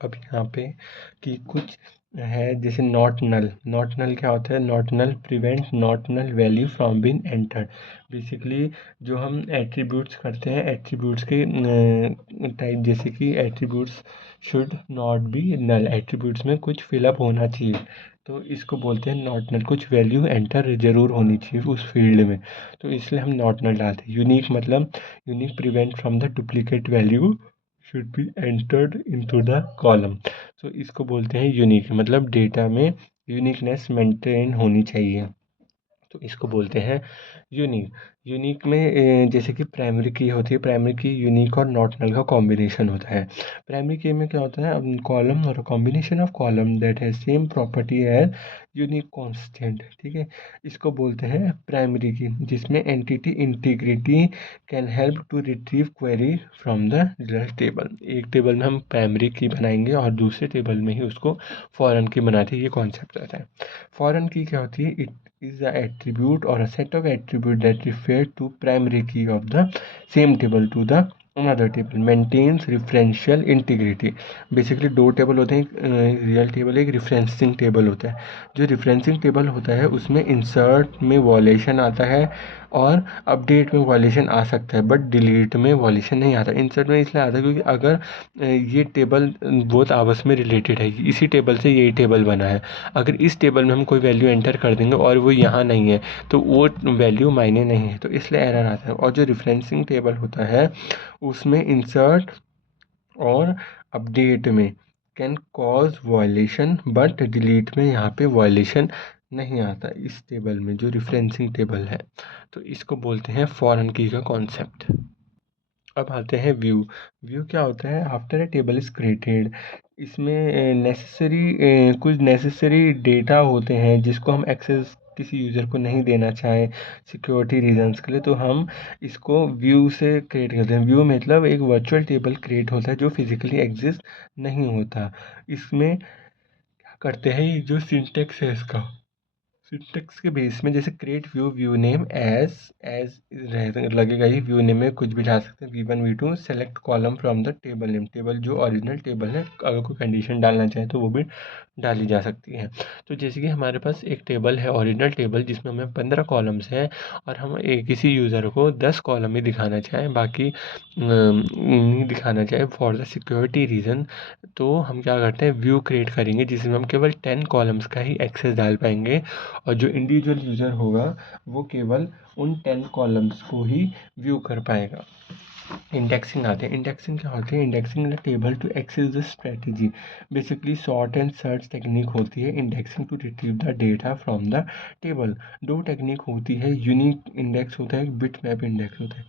अब यहाँ पे कि कुछ है जैसे नॉट नल। नॉट नल क्या होता है? Not null prevent not null value from been entered. Basically जो हम एट्रीब्यूट्स करते हैं, एट्रीब्यूट्स के टाइप, जैसे कि attributes should not be null, attributes में कुछ फिलअप होना चाहिए, तो इसको बोलते हैं नॉट नल। कुछ वैल्यू एंटर ज़रूर होनी चाहिए उस फील्ड में, तो इसलिए हम नॉट नल डालते हैं। यूनिक मतलब unique prevent from the duplicate value should be entered into the column. तो इसको बोलते हैं यूनिक, मतलब डेटा में यूनिकनेस मेंटेन होनी चाहिए, तो इसको बोलते हैं यूनिक। यूनिक में जैसे कि प्राइमरी की होती है, प्राइमरी की यूनिक और नॉट नल का कॉम्बिनेशन होता है। प्राइमरी की में क्या होता है? कॉलम और combination of column that has same property as unique constant, ठीक है, इसको बोलते हैं प्राइमरी की, जिसमें entity integrity can help to retrieve query from the result table. एक टेबल में हम प्राइमरी की बनाएंगे और दूसरे टेबल में ही उसको फॉरेन की बनाते हैं, ये कॉन्सेप्ट रहता है। फॉरेन की क्या होती है? It is the attribute or a set of attribute that refer to primary key of the same table to the another table, maintains referential integrity। Basically दो टेबल होते हैं, एक रियल टेबल, एक रिफरेंसिंग टेबल होता है। जो referencing table होता है उसमें इंसर्ट में वॉलेशन आता है और अपडेट में वॉलेशन आ सकता है, बट डिलीट में वॉलेशन नहीं आता। इंसर्ट में इसलिए आता है क्योंकि अगर ये टेबल बहुत आपस में रिलेटेड है, इसी टेबल से यही टेबल बना है, अगर इस टेबल में हम कोई वैल्यू एंटर कर देंगे और वो यहाँ नहीं है तो वो वैल्यू मायने नहीं है, तो इसलिए एरर आता है। और जो रेफरेंसिंग टेबल होता है उसमें इंसर्ट और अपडेट में can cause violation, but delete में यहाँ पे वायलेशन नहीं आता इस टेबल में, जो रेफरेंसिंग टेबल है। तो इसको बोलते हैं फॉरेन की का कॉन्सेप्ट। अब आते हैं व्यू। व्यू क्या होता है? After a table is created, इसमें नेसेसरी कुछ नेसेसरी डेटा होते हैं जिसको हम एक्सेस किसी यूज़र को नहीं देना चाहें सिक्योरिटी रीजंस के लिए, तो हम इसको व्यू से क्रिएट करते हैं। व्यू मतलब एक वर्चुअल टेबल क्रिएट होता है जो फिजिकली एग्जिस्ट नहीं होता। इसमें क्या करते हैं, ये जो सिंटेक्स है इसका, सिंटेक्स के बेस में, जैसे create view, view name as लगेगा ही, व्यू नेम में कुछ भी डाल सकते हैं, v1 v2, select column from the table name, table जो ओरिजिनल टेबल है, अगर कोई कंडीशन डालना चाहे तो वो भी डाली जा सकती है। तो जैसे कि हमारे पास एक टेबल है, ओरिजिनल टेबल, जिसमें हमें 15 कॉलम्स हैं और हम एक किसी यूज़र को 10 कॉलम ही दिखाना चाहें, बाकी नहीं दिखाना चाहें फॉर द सिक्योरिटी रीज़न, तो हम क्या करते हैं, व्यू क्रिएट करेंगे जिसमें हम केवल 10 कॉलम्स का ही एक्सेस डाल पाएंगे और जो इंडिविजुअल यूज़र होगा वो केवल उन 10 कॉलम्स को ही व्यू कर पाएगा। इंडेक्सिंग आते हैं। इंडेक्सिंग क्या होती है? Indexing the table to access the strategy, basically sort and search technique होती है indexing to retrieve the data from the table. दो टेक्निक होती है, यूनिक इंडेक्स होता है, बिट मैप इंडेक्स होता है।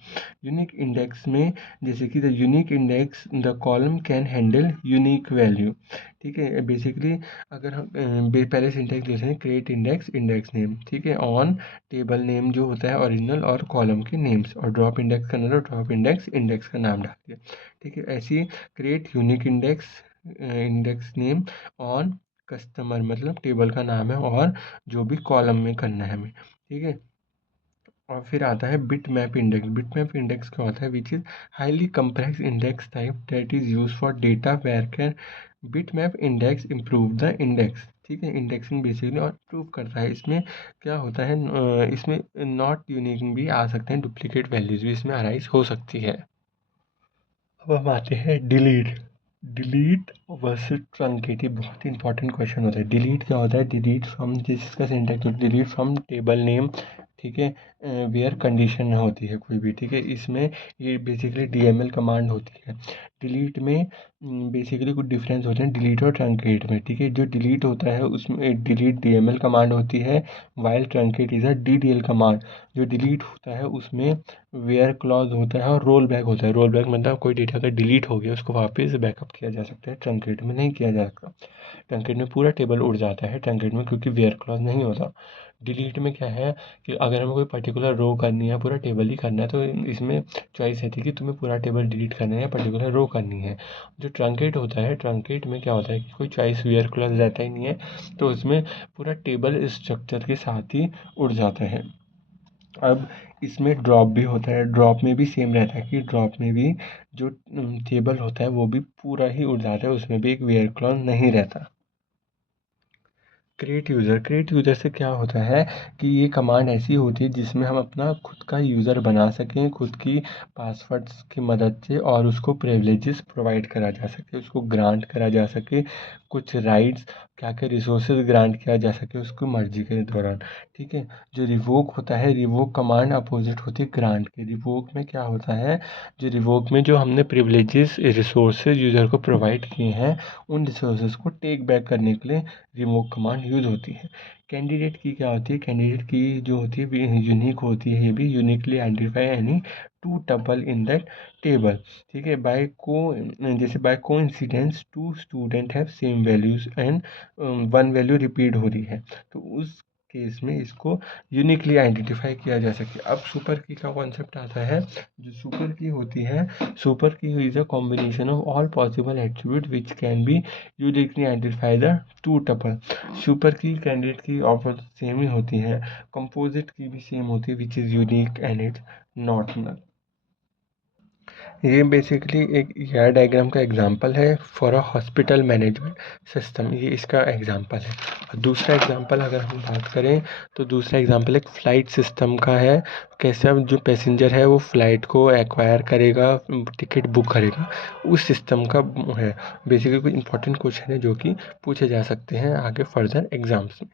यूनिक इंडेक्स में जैसे कि the unique index the column can handle unique value, ठीक है। बेसिकली अगर हम पहले सिंटेक्स लेते हैं, क्रिएट इंडेक्स, इंडेक्स नेम, ठीक है, ऑन टेबल नेम जो होता है ओरिजिनल और कॉलम के नेम्स, और ड्रॉप इंडेक्स करना तो ड्रॉप इंडेक्स, इंडेक्स का नाम डाल दिया, ठीक है। ऐसी create unique index, index name on customer, मतलब टेबल का नाम है और जो भी कॉलम में करना है हमें, ठीक है। और फिर आता है bit map index. Bit map index क्या होता है? Which is highly complex index type that is use for data where can bit map index improve the index, ठीक है। इंडेक्सिंग बेसिकली और इम्प्रूव करता है। इसमें क्या होता है, इसमें नॉट यूनिक भी आ सकते हैं, डुप्लीकेट वैल्यूज भी इसमें अराइज हो सकती है। अब हम आते हैं डिलीट। डिलीट वर्सेस ट्रंकेट, ये बहुत ही इंपॉर्टेंट क्वेश्चन होता है। डिलीट क्या होता है? डिलीट फ्रॉम, जिसका सिंटैक्स होता है डिलीट फ्रॉम टेबल नेम, ठीक है, वेयर कंडीशन होती है कोई भी, ठीक है। इसमें ये बेसिकली डीएमएल कमांड होती है। डिलीट में बेसिकली कुछ डिफरेंस होते हैं डिलीट और ट्रंकेट में, ठीक है। जो डिलीट होता है उसमें डिलीट डीएमएल कमांड होती है, while truncate is a DDL command. जो डिलीट होता है उसमें वेयर क्लॉज होता है और रोल बैक होता है। रोल बैक मतलब कोई डेटा अगर डिलीट हो गया उसको वापस बैकअप किया जा सकता है, ट्रंकेट में नहीं किया जा सकता। ट्रंकेट में पूरा टेबल उड़ जाता है, ट्रंकेट में क्योंकि वेयर क्लॉज नहीं होता। डिलीट में क्या है कि अगर हमें कोई पर्टिकुलर रो करनी है, पूरा टेबल ही करना है, तो इसमें चॉइस रहती है कि तुम्हें पूरा टेबल डिलीट करना है या पर्टिकुलर रो करनी है। जो ट्रंकेट होता है, ट्रंकेट में क्या होता है कि कोई चॉइस वेयर क्लॉज रहता ही नहीं है, तो उसमें पूरा टेबल स्ट्रक्चर के साथ ही उड़ जाता है। अब इसमें ड्रॉप भी होता है, ड्रॉप में भी सेम रहता है कि ड्रॉप में भी जो टेबल होता है वो भी पूरा ही उड़ जाता है, उसमें भी एक वेयर क्लॉज नहीं रहता। क्रिएट यूज़र से क्या होता है कि ये कमांड ऐसी होती है जिसमें हम अपना खुद का यूज़र बना सकें, खुद की पासवर्ड्स की मदद से, और उसको प्रिविलेजेस प्रोवाइड करा जा सके, उसको ग्रांट करा जा सके, कुछ राइट्स, क्या क्या रिसोर्सेज ग्रांट किया जा सके उसकी मर्जी के दौरान। ठीक है। जो रिवोक होता है, रिवोक कमांड अपोजिट होती है ग्रांट के। रिवोक में क्या होता है, जो रिवोक में जो हमने प्रिविलेजेस रिसोर्सेज यूज़र को प्रोवाइड किए हैं, उन रिसोर्सेज को टेक बैक करने के लिए रिवोक कमांड यूज़ होती है। कैंडिडेट की क्या होती है, कैंडिडेट की जो होती है यूनिक होती है, ये भी uniquely identify any two tuple in that table. ठीक है। जैसे by coincidence two student have same values and one value repeat हो रही है, तो उस केस में इसको यूनिकली आइडेंटिफाई किया जा सके। अब सुपर की का कॉन्सेप्ट आता है। जो सुपर की होती है, super key is a combination of all possible attribute which can be uniquely identify the two tuple. Super key candidate key offer same ही होती है, कंपोजिट की भी सेम होती है which is unique and it's not null. ये basically एक यह diagram का एग्जांपल है for a hospital management system, ये इसका एग्जांपल है। और दूसरा एग्जांपल अगर हम बात करें तो दूसरा एग्जांपल एक फ़्लाइट सिस्टम का है। कैसे अब जो पैसेंजर है वो फ़्लाइट को एक्वायर करेगा, टिकट बुक करेगा, उस सिस्टम का है। बेसिकली कुछ इंपॉर्टेंट क्वेश्चन है जो कि पूछे जा सकते हैं आगे फर्दर एग्जाम्स में।